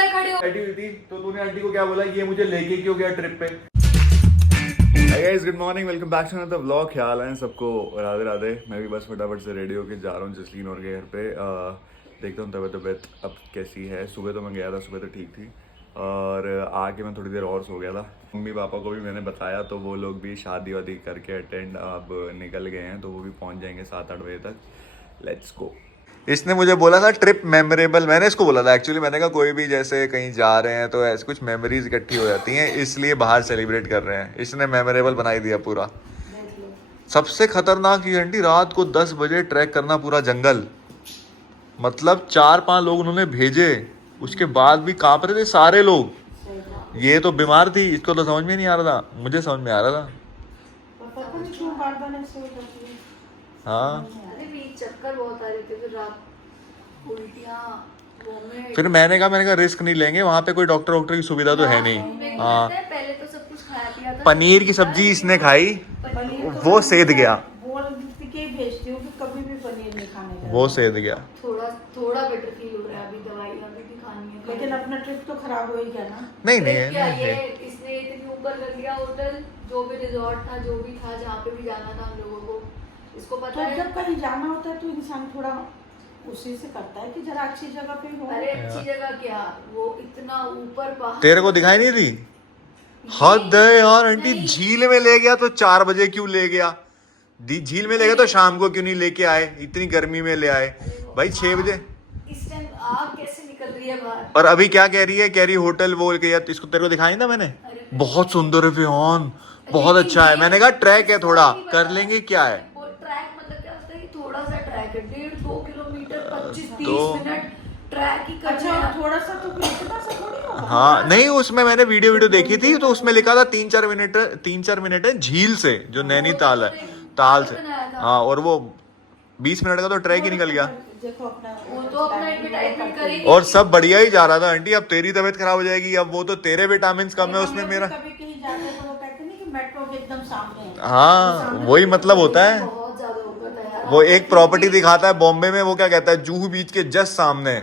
रहा है खड़े हो? बैठी हुई थी तो तूने आंटी को क्या बोला, ये मुझे लेके क्यों गया ट्रिप पे? Hi guys, good morning, welcome back to another vlog. ख्याल है सबको, राधे राधे। मैं भी बस फटाफट से रेडी होके जा रहा हूँ जसलीन और के घर पे। देखता हूँ तबीयत अब कैसी है। सुबह तो मैं गया था, सुबह तो ठीक थी, और आके मैं थोड़ी देर और सो गया था। मम्मी पापा को भी मैंने बताया तो वो लोग भी शादी वादी करके अटेंड अब निकल गए हैं, तो वो भी पहुँच जाएंगे 7-8 बजे तक। Let's go. इसने मुझे बोला था ट्रिप मेमोरेबल, मैंने इसको बोला था एक्चुअली, मैंने कहा कोई भी जैसे कहीं जा रहे हैं तो ऐसे कुछ मेमोरीज इकट्ठी हो जाती हैं, इसलिए बाहर सेलिब्रेट कर रहे हैं। इसने मेमोरेबल बना ही दिया पूरा। सबसे खतरनाक ये आंटी, रात को 10 बजे ट्रैक करना पूरा जंगल। मतलब 4-5 लोग उन्होंने भेजे, उसके बाद भी कांप रहे थे सारे लोग। ये तो बीमार थी, इसको तो समझ में नहीं आ रहा था, मुझे समझ में आ रहा था। हाँ, चक्कर बहुत आ रहे थे, फिर रात उल्टियां, फिर मैंने कहा रिस्क नहीं लेंगे, वहाँ पे कोई डॉक्टर वॉक्टर की सुविधा तो है नहीं। हाँ, पहले तो सब कुछ खाया पिया था। पनीर की सब्जी इसने खाई, वो सेध गया, कभी भी पनीर नहीं खाने वो सेध गया। थोड़ा बेटर फील हो रहा है, अभी दवाइयाँ भी खानी है, लेकिन अपना ट्रिप तो खराब हो ही गया ना। नहीं क्या नहीं ये इसने इतनी ऊपर कर लिया होटल, जो भी रिजॉर्ट था, जो भी था, जहाँ पे भी जाना था हम लोगों को, इसको पता तो है। जब कहीं जाना होता है तो इंसान थोड़ा उसी से करता है कि जरा अच्छी जगह पे हो। अरे अच्छी जगह क्या, वो इतना ऊपर पहाड़। तेरे को दिखाई नहीं दी? हद है यार आंटी, झील में ले गया तो 4 बजे क्यों ले गया? झील में ले गया तो शाम को क्यों नहीं लेके आए? इतनी गर्मी में ले आए भाई 6 बजे। इस टाइम आग कैसे निकल रही है बाहर। और अभी क्या कह रही है, कह रही होटल बोल के, यार इसको तेरे को दिखाई ना मैंने, बहुत सुंदर है फियान, बहुत अच्छा है। मैंने कहा ट्रैक है, थोड़ा कर लेंगे, क्या है ट्रैक, मतलब क्या होता है, थोड़ा सा ट्रैक है, 1.5-2 किलोमीटर, 25-30 तो मिनट ट्रैक ही करना अच्छा, है। थोड़ा सा तो इतना सा थोड़ी होगा। हाँ नहीं, उसमें मैंने वीडियो देखी थी तो उसमें लिखा था 3-4 मिनट है झील से, जो नैनीताल है, ताल से। हाँ, और वो 20 मिनट का तो ट्रैक ही निकल गया। देखो अपना, वो तो अपना एडवर्टाइजमेंट करेगी। और सब बढ़िया ही जा रहा था आंटी, अब तेरी तबीयत खराब हो जाएगी। अब वो तो तेरे विटामिन कम है, उसमें मेरा। कभी कहीं जाते हैं तो वो कहते हैं कि मेट्रो के एकदम सामने है। हाँ, वही मतलब होता है। बहुत ज्यादा ऊपर था यार। वो एक प्रॉपर्टी दिखाता है बॉम्बे में, वो क्या कहता है, जूहू बीच के जस्ट सामने।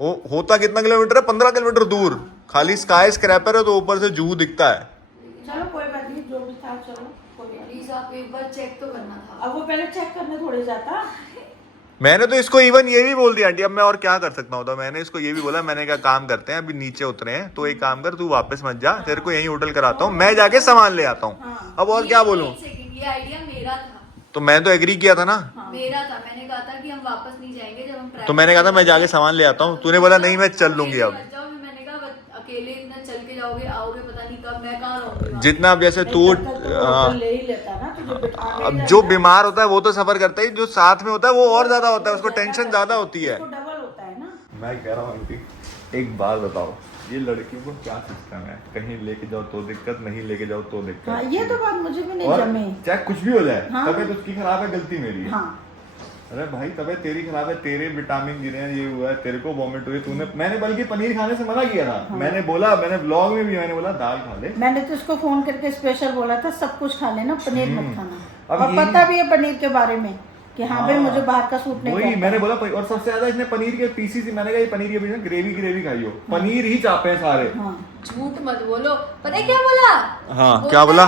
वो होता कितना किलोमीटर है? 15 किलोमीटर दूर। खाली स्काई स्क्रैपर है तो ऊपर से जूहू दिखता है। चलो कोई बात नहीं, जो भी था चलो कोई बात नहीं। प्लीज आप एक बार चेक तो करना था। अब वो पहले चेक करने थोड़े जाता। मैंने तो इसको इवन ये भी बोल दिया आंटी, अब मैं और क्या कर सकता हूँ। तो मैंने इसको ये भी बोला, मैंने क्या काम करते हैं, अभी नीचे उतरे हैं तो एक काम कर, तू वापस मत जा, तेरे को यही होटल कराता हूँ, मैं जाके सामान ले आता हूँ। अब और क्या बोलूँ? ये आइडिया मेरा था। तो मैं तो एग्री किया था ना। मेरा था, मैंने कहा था कि हम वापस नहीं जाएंगे जब हम तो मैंने कहा था मैं जाके सामान ले आता हूँ, तूने बोला नहीं मैं चल लूंगी। अब मैंने कहा अकेले इतना चल के जाओगे, आओगे पता नहीं कब, मैं कहाँ रहूंगी। जितना अब जैसे तू ले ही लेता ना तुझे बिठा के। अब जो बीमार होता है वो तो सफर करता है, जो साथ में होता है वो और ज्यादा होता है, उसको टेंशन ज्यादा होती है। डबल होता है ना। मैं कह रहा हूँ आंटी, एक बात बताओ, ये लड़कियों को क्या सिस्टम है, कहीं लेके जाओ तो दिक्कत, नहीं लेके जाओ तो दिक्कत। हाँ, ये तो बात मुझे भी नहीं और जमे। चाहे कुछ भी हो जाए, हाँ। तबीयत उसकी खराब है, गलती मेरी है। हाँ। अरे भाई तबीयत तेरी खराब है, तेरे विटामिन गिरे हैं, ये हुआ है, तेरे को वॉमिट हुई, तूने, मैंने बल्कि पनीर खाने से मना किया था। हाँ। मैंने बोला, मैंने ब्लॉग में भी मैंने बोला दाल खा ले। मैंने तो उसको फोन करके स्पेशल बोला था सब कुछ खा लेना, पनीर मत खाना। अब और पता भी है पनीर के बारे में कि हाँ भाई मुझे बाहर का सूट नहीं वही करता। मैंने बोला। और सबसे ज्यादा इसने पनीर के पीसीस, मैंने कहा ये पनीर के पीस ग्रेवी खाई हो, पनीर ही चापे हैं सारे। हाँ। झूठ मत बोलो। पता है क्या बोला? हाँ, क्या बोला?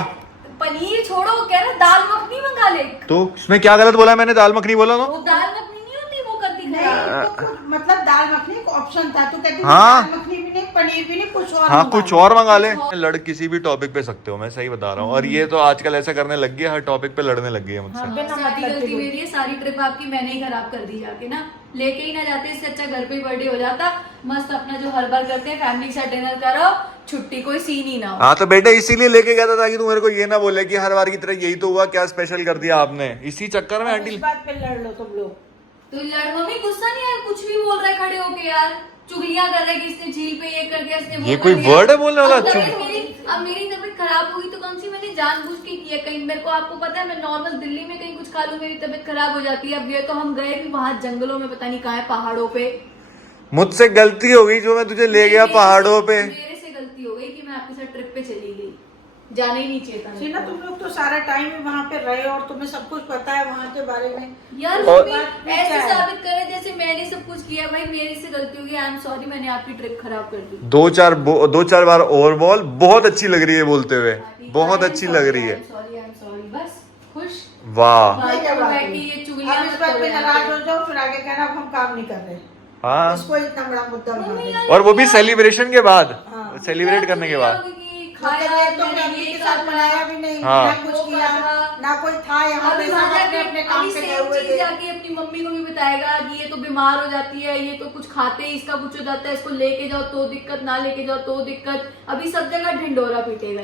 पनीर छोड़ो, कह रहा दाल मखनी मंगा ले। तो इसमें क्या गलत बोला? मैंने दाल मखनी बोला ना। वो दाल मखनी नहीं होती, वो कर दी नहीं, तो मतलब दाल मखनी एक ऑप्शन था, तो कहती हाँ। दाल मखनी भी नहीं, पनीर भी नहीं, कुछ और हाँ, मंगा कुछ लो। और मंगा ले। लड़ किसी भी टॉपिक पे सकते हो, मैं सही बता रहा हूँ। और ये तो आजकल ऐसा करने लग गया, हर टॉपिक पे लड़ने लग गई है मुझसे। हाँ, बिना सारी मतलब गलती के मेरी है, सारी ट्रिप आपकी मैंने ही खराब कर दी जाके ना। लेके ही ना जाते, इससे अच्छा घर पे ही बर्थडे हो जाता। मस्त अपना जो हर बार करते हैं, फैमिली के साथ डिनर करो, छुट्टी, कोई सीन ही ना हो। हाँ तो बेटे इसीलिए लेके गया था ताकि तू मेरे को ये ना बोले कि हर बार की तरह यही तो हुआ, क्या स्पेशल कर दिया आपने। इसी चक्कर में इस आंटी बात पे लड़ लो तुम लोग। तो लड़, मम्मी गुस्सा नहीं आया? कुछ भी बोल रहा है खड़े होके यार, चुगलियां कर रहा है कि इसने झील पे ये कर दिया, इसने वो ये कर कोई दिया। वर्ड है बोलने वाला? अब चुप। मेरी तबीयत खराब हुई तो कौन सी मैंने जानबूझ के किया? कहीं मेरे को, आपको पता है मैं नॉर्मल दिल्ली में कहीं कुछ खा लूं मेरी तबीयत खराब हो जाती है। अब ये तो हम गए भी वहां जंगलों में, पता नहीं कहाँ है, पहाड़ों पे। मुझसे गलती हो गई जो मैं तुझे ले गया पहाड़ों पे। मेरे से गलती हो गई कि मैं आपके साथ ट्रिप पे चली गई। जाना ही नहीं चाहिए था शीना, तुम लोग तो सारा टाइम ही वहाँ पे रहे और तुम्हें सब कुछ पता है वहाँ के बारे में। यार और- मम्मी ऐसे साबित करे जैसे मैंने सब कुछ किया। भाई मेरी से गलती होगी, आई एम सॉरी, मैंने आपकी ट्रिप खराब कर दी। दो चार बार और बोल, बहुत अच्छी लग रही है बोलते हुए, बहुत अच्छी लग रही है। सॉरी, आई एम सॉरी, बस खुश। वाह। ये क्या बात बैठ के हुई? ये चुगलियां अब इस मत बात करो पे यहाँ नाराज पे। हो जाओ, फिर आगे कहना अब हम काम नहीं कर रहे। हाँ, इसको इतना बड़ा मुद्दा बना मम्मी दे। यार, और वो भी सेलिब्रेशन के बाद, हाँ। सेलिब्रेट करने के बाद। खाया मतलब तो मैंने फैमिली ये के साथ खाया। बनाया भी नहीं, हाँ। ना कुछ वो किया, करा। ना कोई था यहाँ पे, अभी सब वहाँ अपने जाके अपने काम अभी पे गए सेम हुए चीज थे। जाके अपनी मम्मी को भी बताएगा कि ये तो बीमार हो जाती है, ये तो कुछ खाते ही इसका कुछ हो जाता है, इसको लेके जाओ तो दिक्कत, ना लेके जाओ तो दिक्कत। अभी सब जगह ढिंडोरा पीटेगा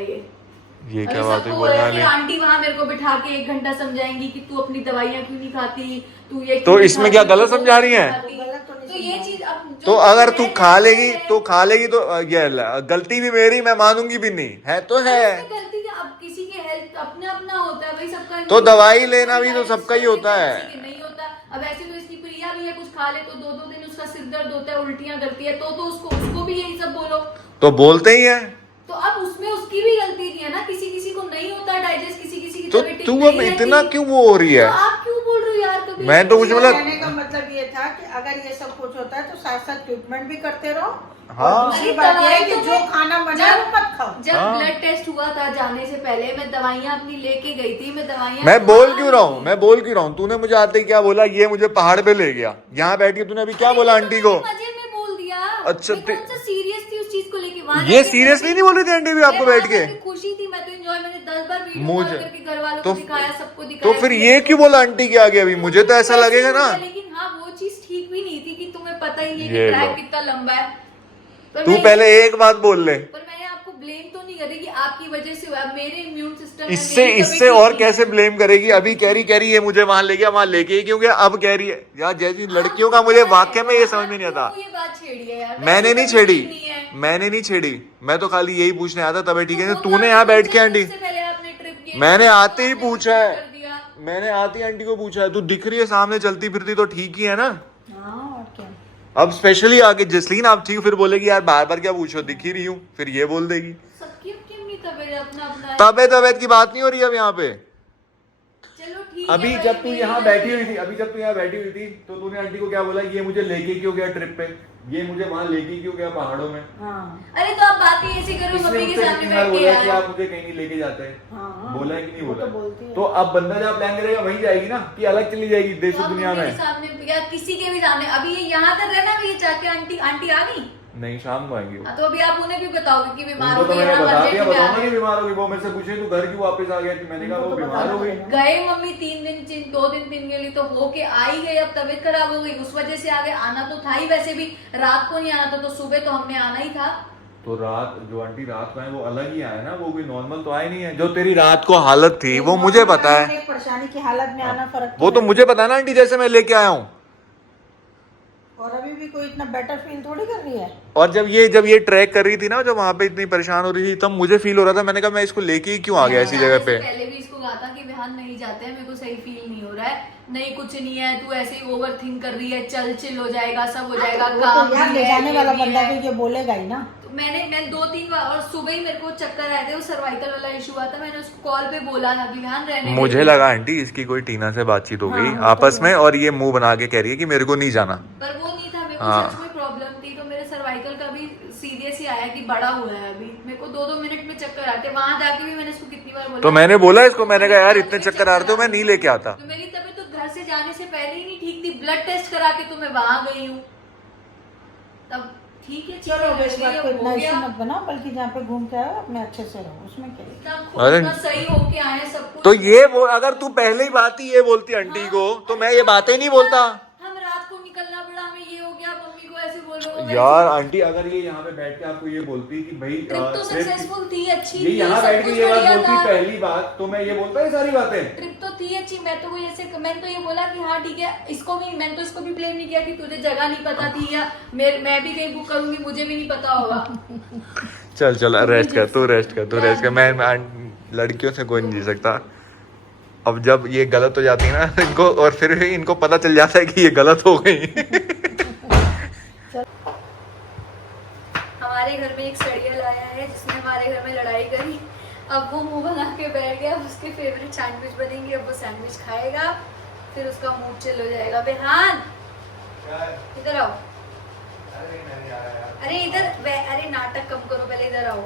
ये क्या अभी बात सबको है बोला बोलने कि वाली। आंटी वहाँ मेरे को बिठा के 1 घंटा समझाएंगी कि तू अपनी दवाइयाँ क्यों नहीं खाती, तू ये तो क्यों नहीं इसमें क्या खाती, गलत तू वो समझा रही क्यों हैं? नहीं खाती? गलत तो नहीं तो ये समझा रही। चीज अब जो तो अगर तू मैं खा जानती लेगी है- तो खा लेगी तो ये गलती भी मेरी, मैं मानूंगी भी नहीं है तो है। इसमें गलती क्या, अब किसी के हेल्थ अपना अपना होता है भाई, सबका तो दवाई लेना भी तो सबका ही होता है। किसी के नहीं होता। अब ऐसे तो इसकी प्रिया भी है, कुछ खा ले तो 2-2 दिन उसका सिर दर्द होता है, उल्टियां करती है, तो उसको भी यही सब बोलो। तो बोलते ही है। तो अब उसमें उसकी भी गलती नहीं है ना, किसी किसी को नहीं होता डाइजेस्ट, किसी किसी की तो तबीयत ठीक तू नहीं अब रहती। इतना क्यों वो हो रही है? तो आप क्यों बोल रहे हो यार कभी? मैं तो मुझे मेरा मतलब कहने का मतलब ये था कि अगर ये सब कुछ होता है तो साथ साथ ट्रीटमेंट भी करते रहो। हाँ। और दूसरी बात ये है कि दवाई तो जो मैं- खाना बना है वो मत खाओ। जब हाँ। ब्लड टेस्ट हुआ था जाने से पहले, मैं दवाइयाँ अपनी लेके गई थी, मैं दवाइयाँ मैं बोल क्यों रहा हूँ, मैं बोल क्यों रहा हूँ? तूने मुझे आते ही क्या बोला, ये मुझे पहाड़ पे ले गया, यहाँ बैठ के तूने अभी क्या बोला आंटी को? मजे में बोल दिया। अच्छा, मैं कौन सा सीरियस थी उस चीज को लेके वहाँ ये जाके सीरियसली नहीं बोल रही थी आंटी भी आपको मैं बैठ वहाँ के? जाके खुशी थी, मैं तो एंजॉय, मैंने 10 बार वीडियो मुझे- कॉल करके घर वालों तो- को दिखाया, सबको तो दिखाया। फिर ये क्यों बोला आंटी के आगे? अभी मुझे तो ऐसा लगेगा ना। लेकिन हाँ वो चीज ठीक भी नहीं थी कि तुम्हें पता ही नहीं ये कि लो। ट्रैक कितना लंबा है। पर तू मैं- पहले एक बात बोल ले, पर मैंने आपको ब्लेम तो नहीं करी कि आपकी वजह से हुआ, मेरे इम्यून सिस्टम इससे और कैसे ब्लेम करेगी? अभी कह रही है मुझे वहां ले गया, वहां लेके ही क्यों गया? अब कह रही है यार, जैसी लड़कियों का मुझे वाकई में ये समझ में नहीं आता। ये बात छेड़ी है यार, मैंने नहीं वैसे छेड़ी, कभी नहीं है। मैंने नहीं छेड़ी, मैं तो खाली यही पूछने आया था। तब ठीक है, तो तूने यहाँ बैठ के आंटी, उससे पहले आपने ट्रिप किया, मैंने आते ही आपने पूछा है। कर दिया। मैंने आती आंटी को पूछा है, तू दिख रही है सामने चलती फिरती तो ठीक ही है ना? हाँ और क्या। अब स्पेशली आके जसलीन आप ठीक, फिर बोलेगी यार बार बार क्या पूछो, दिख ही रही हूँ, फिर ये बोल देगी। सबकी अपनी तबीयत अपना अपना है। तबीयत की बात नहीं हो रही है अब यहाँ पे। चलो ठीक अभी है, जब भाई, तू मेरी यहाँ गलती बैठी हुई है। थी, अभी जब तू यहाँ बैठी हुई थी तो तूने आंटी को क्या बोला, ये मुझे लेके क्यों गया ट्रिप पे, ये मुझे वहां लेके क्यों गया पहाड़ों में? हाँ अरे तो आप बात ही ऐसी करो, इसने मम्मी के मुझसे सामने कितनी बार बैठ के बोला कि यार। आप मुझे कहीं नहीं लेके जाते हैं? हाँ, बोला है कि नहीं वो बोला? तो बोलती है। तो अब बंदा जहाँ प्लान करेगा वहीं जाएगी ना, कि अलग चली जाएगी देश तो आप दुनिया मम्मी में? के सामने या किसी के भी सामने, अभी ये यहाँ कर रहे हैं ना, अभी ये जाके आंटी आ गई। नहीं, शाम को आएंगी वो। हाँ, तो अभी आप उन्हें भी बताओगे कि बीमार उनको हो तो गई मैंने है ना, बता दिया, urgent में आ बताऊंगा गई। कि बीमार होगी। वो मेरे से पूछे तू घर क्यों वापस आ गया, कि मैंने कहा वो उनको तो बीमार हो गई। बताना पड़ेगा। गए मम्मी 2 दिन 3 के लिए तो होके आ ही गए, अब तबीयत खराब हो गई उस वजह से आ गए। आना तो था ही, वैसे भी रात को नहीं आना था, तो सुबह तो हमने आना ही था। तो रात जो आंटी रात को आए वो अलग ही आए ना, वो कोई नॉर्मल तो आए नहीं है। जो तेरी रात को हालत थी वो मुझे पता है, एक परेशानी की हालत में आना फर्क वो तो मुझे पता है ना आंटी, जैसे मैं लेके आया हूँ। और अभी भी कोई इतना बेटर फील थोड़ी कर रही है। और जब ये ट्रैक कर रही थी ना, जब वहां पे इतनी परेशान हो रही थी, तब मुझे फील हो रहा था, मैंने कहा मैं इसको लेके ही क्यों आ गया ऐसी जाने जगह से पे। पहले भी इसको कहा था कि बिहार नहीं जाते हैं, मेरे को सही फील नहीं हो रहा है, नहीं कुछ नहीं है, तू ऐसे ही ओवर थिंक कर रही है, चल चिल हो जाएगा, सब हो जाएगा, वो काम तो यार भी ले है, जाने ये वाला भी बंदा है। भी ये बोलेगा ही ना। तो मैं 2-3 बार, और सुबह ही मेरे को चक्कर आए थे, वो सर्वाइकल वाला इशू हुआ था, मैंने उसको कॉल पे बोला था कि ध्यान रहने मुझे दे। लगा आंटी इसकी कोई टीना से बातचीत हो गई हाँ, आपस में, और ये मुंह बना के कह रही है कि मेरे को नहीं जाना। पर वो नहीं था, मेरे को हाँ। सच में प्रॉब्लम थी, तो मेरे सर्वाइकल का भी सीरियस ही आया कि बड़ा हुआ है अभी, मेरे को 2-2 मिनट में चक्कर आते। वहां जाके भी मैंने इसको कितनी बार बोला, तो मैंने बोला इसको, मैंने कहा यार इतने चक्कर आ रहे थे, मैं नहीं लेके आता। तो मेरी तबीयत तो घर से जाने से पहले ही नहीं ठीक थी, ब्लड टेस्ट करा के तो मैं वहां गई हूँ, तब ठीक है, चीजें चलो लग इस गई, बात अब को इतना हो इशू गया। मत बना, बल्कि जहाँ पे घूम के आए अपने अच्छे से रहो, उसमें क्या है। इतना अरे- इतना सही होके आए सब कुछ। तो ये वो अगर तू पहले ही बात ही ये बोलती आंटी को, तो मैं ये बातें नहीं बोलता। हम रात को निकलना पड़ा, हमें ये हो गया, मम्मी को ऐसे बोल रहे हो, यार आंटी अगर ये यहाँ पे बैठ के आपको ये बोलती कि भाई ट्रिप तो ट्रिप- सक्सेसफुल थी, अच्छी ये थी, यहाँ सब बैठ के कुछ ये बात बढ़िया बोलती था। पहली बात, तो मैं ये बोलता है सारी बातें। ट्रिप तो थी अच्छी, मैं तो कोई ऐसे, मैंने तो ये बोला कि हाँ ठीक है, इसको भी, मैंने तो इसको भी ब्लेम नहीं किया कि तुझे जगह नहीं पता थी, या मैं भी कहीं बुक करूंगी, मुझे भी नहीं पता होगा। चल रेस्ट कर, तू रेस्ट कर। मैं लड़कियों से कोई नहीं जी सकता। अब जब ये गलत हो जाती है ना इनको, और फिर इनको पता चल जाता है कि ये गलत हो गई। हमारे घर में एक सड़ियल आया है जिसने हमारे घर में लड़ाई करी, अब वो मुंह बना के बैठ गया, अब उसके फेवरेट सैंडविच बनेंगे, अब वो सैंडविच खाएगा, फिर उसका मूड चिल हो जाएगा। बेहान इधर आओ। अरे इधर अरे नाटक कम करो, पहले इधर आओ।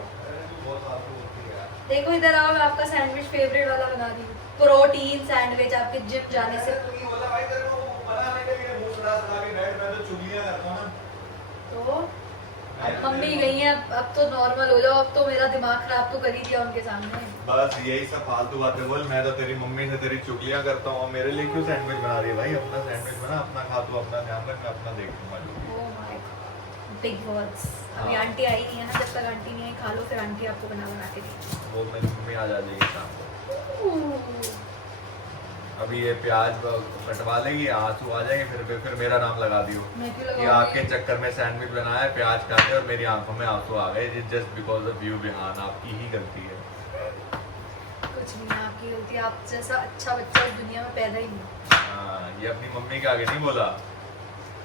देखो इधर आओ, मैं आपका सैंडविच फेवरेट वाला बना दी हूँ, प्रोटीन सैंडविच आपके जिम जाने से। तो अब मम्मी गई है, अब तो नॉर्मल हो जाओ, अब तो मेरा दिमाग खराब तो कर ही दिया उनके सामने। बस यही सब फालतू बातें बोल, मैं तो तेरी मम्मी से तेरी चुगलियां करता हूँ, मेरे लिए क्यों सैंडविच बना रही है भाई? अपना सैंडविच बना, अपना खा, तू अपना ध्यान रख, मैं अपना देख लूंगा। Oh my God, big words. अभी हाँ। आंटी आई नहीं है ना, जब तक आंटी नहीं आई खा लो, फिर आंटी आपको बना के देगी। वो मेरी मम्मी आ जाएगी शाम को। अभी ये प्याज कटवा लेगी, आंसू आ जाएंगे, फिर मेरा नाम लगा दियो मैं क्यों कि लगाऊंगी? आपके चक्कर में सैंडविच बनाया, प्याज खाते और मेरी आंखों में आंसू आ गए, जस्ट बिकॉज ऑफ यू बिहान। आपकी ही गलती है। कुछ नहीं है आपकी गलती, आप जैसा अच्छा बच्चा इस दुनिया में पैदा ही नहीं। हाँ, ये अपनी मम्मी के आगे नहीं बोला।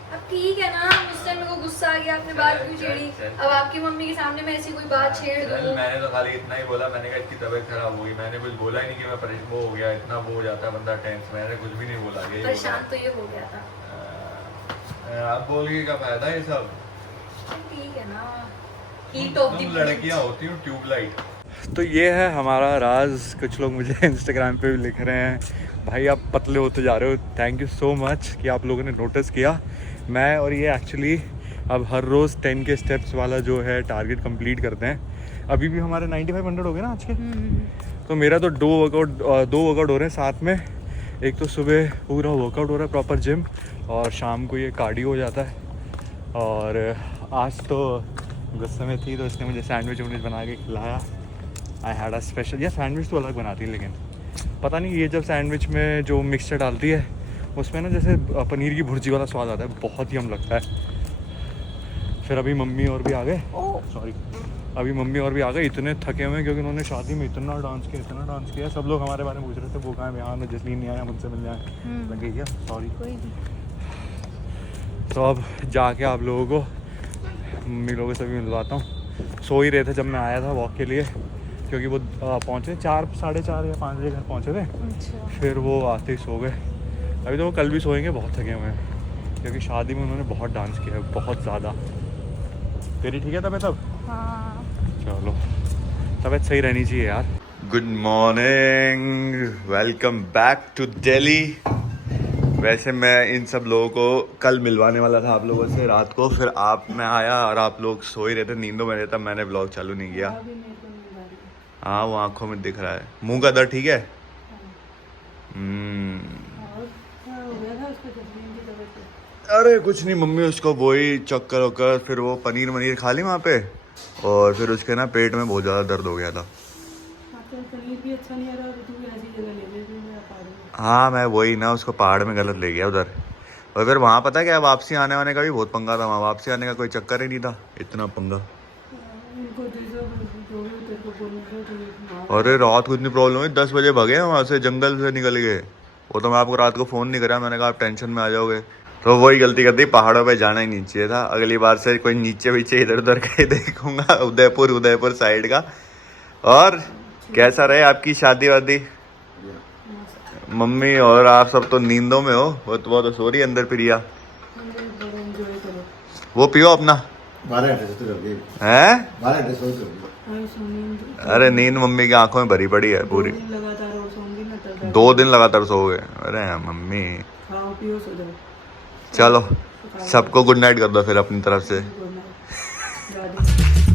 अब ठीक है ना, मुझसे मेरे को गुस्सा आ गया, आपने बात क्यों छेड़ी? अब आपकी मम्मी के सामने मैं ऐसी कोई बात छेड़ दूँ? मैंने तो खाली इतना ही बोला, मैंने कहा इसकी तबीयत खराब होगी, मैंने कुछ बोला ही नहीं कि मैं परेशान हो गया, इतना वो हो जाता है बंदा टेंस, मैंने कुछ भी नहीं बोला। यही परेशान तो ये हो गया था। बोला। आप बोल के क्या फायदा ये सब? ठीक है ना, हीट ऑफ द लड़कियां होती हूँ ट्यूबलाइट। तो ये है हमारा राज। कुछ लोग मुझे इंस्टाग्राम पे भी लिख रहे हैं भाई आप पतले होते जा रहे हो। थैंक यू सो मच कि आप लोगों ने नोटिस किया। मैं और ये एक्चुअली अब हर रोज़ 10 के स्टेप्स वाला जो है टारगेट कंप्लीट करते हैं। अभी भी हमारे 9500 हो गए ना आज के। तो मेरा तो दो वर्कआउट हो रहे हैं साथ में। एक तो सुबह पूरा वर्कआउट हो रहा है प्रॉपर जिम, और शाम को ये कार्डियो हो जाता है। और आज तो गुस्से में थी तो इसने मुझे सैंडविच बना के खिलाया। I had a special. या सैंडविच तो अलग बनाती है, लेकिन पता नहीं ये जब सैंडविच में जो मिक्सचर डालती है उसमें ना जैसे पनीर की भुर्जी वाला स्वाद आता है, बहुत ही यम लगता है। फिर अभी मम्मी और भी आ गए, सॉरी अभी मम्मी और भी आ गए, इतने थके हुए हैं क्योंकि उन्होंने शादी में इतना डांस किया। सब लोग हमारे बारे में पूछ रहे थे, वो कहाँ है, यहाँ में जसलीन नहीं आया, मुझसे मिलने आया। लग गई क्या? सॉरी। तो अब जाके आप लोगों को मम्मी लोगों से भी मिलवाता हूँ। सो ही रहे थे जब मैं आया था वॉक के लिए, क्योंकि वो पहुँचे 4, 4:30 या 5 बजे घर पहुँचे थे। अच्छा। फिर वो आते ही सो गए। अभी तो वो कल भी सोएंगे, बहुत थके हुए हैं क्योंकि शादी में उन्होंने बहुत डांस किया है, बहुत ज़्यादा। तेरी ठीक है तबीयत अब? हाँ। चलो, तबीयत सही रहनी चाहिए यार। Good morning, welcome back to Delhi. वैसे मैं इन सब लोगों को कल मिलवाने वाला था आप लोगों से रात को, फिर मैं आया और आप लोग सो ही रहे थे, नींदों में रहता, मैंने ब्लॉग चालू नहीं किया। हाँ वो आंखों में दिख रहा है। मुंह का दर्द ठीक है? अरे कुछ नहीं, मम्मी उसको वही चक्कर वक्कर, फिर वो पनीर खा ली वहाँ पे, और फिर उसके ना पेट में बहुत ज़्यादा दर्द हो गया था। पनीर भी अच्छा नहीं आ रहा, तू भी ऐसी जगह ले ले पहाड़ में। हाँ मैं वही ना, उसको पहाड़ में गलत ले गया उधर। और फिर वहाँ पता क्या, वापसी आने वाने का भी बहुत पंगा था। वहाँ वापसी आने का कोई चक्कर ही नहीं था, इतना पंगा। अरे रात को इतनी प्रॉब्लम हुई, 10 बजे भगे वहाँ से, जंगल से निकल गए। वो तो मैं आपको रात को फ़ोन नहीं करा, मैंने कहा आप टेंशन में आ जाओगे। तो वही गलती कर दी, पहाड़ों पे जाना ही नहीं चाहिए था। अगली बार से कोई नीचे पीछे इधर उधर कहीं देखूंगा, उदयपुर साइड का। और कैसा रहे आपकी शादी वादी? मम्मी और आप सब तो नींदों में हो, वो तो सो रही अंदर प्रिया। वो पियो अपना 12 घंटे सोते रहोगे। हैं? 12 घंटे सोते रहोगे। अरे नींद मम्मी की आंखों में भरी पड़ी है पूरी। 2 दिन लगातार सो गए। अरे मम्मी खाओ पियो सो जाओ। चलो सबको गुड नाइट कर दो फिर अपनी तरफ से। Good night.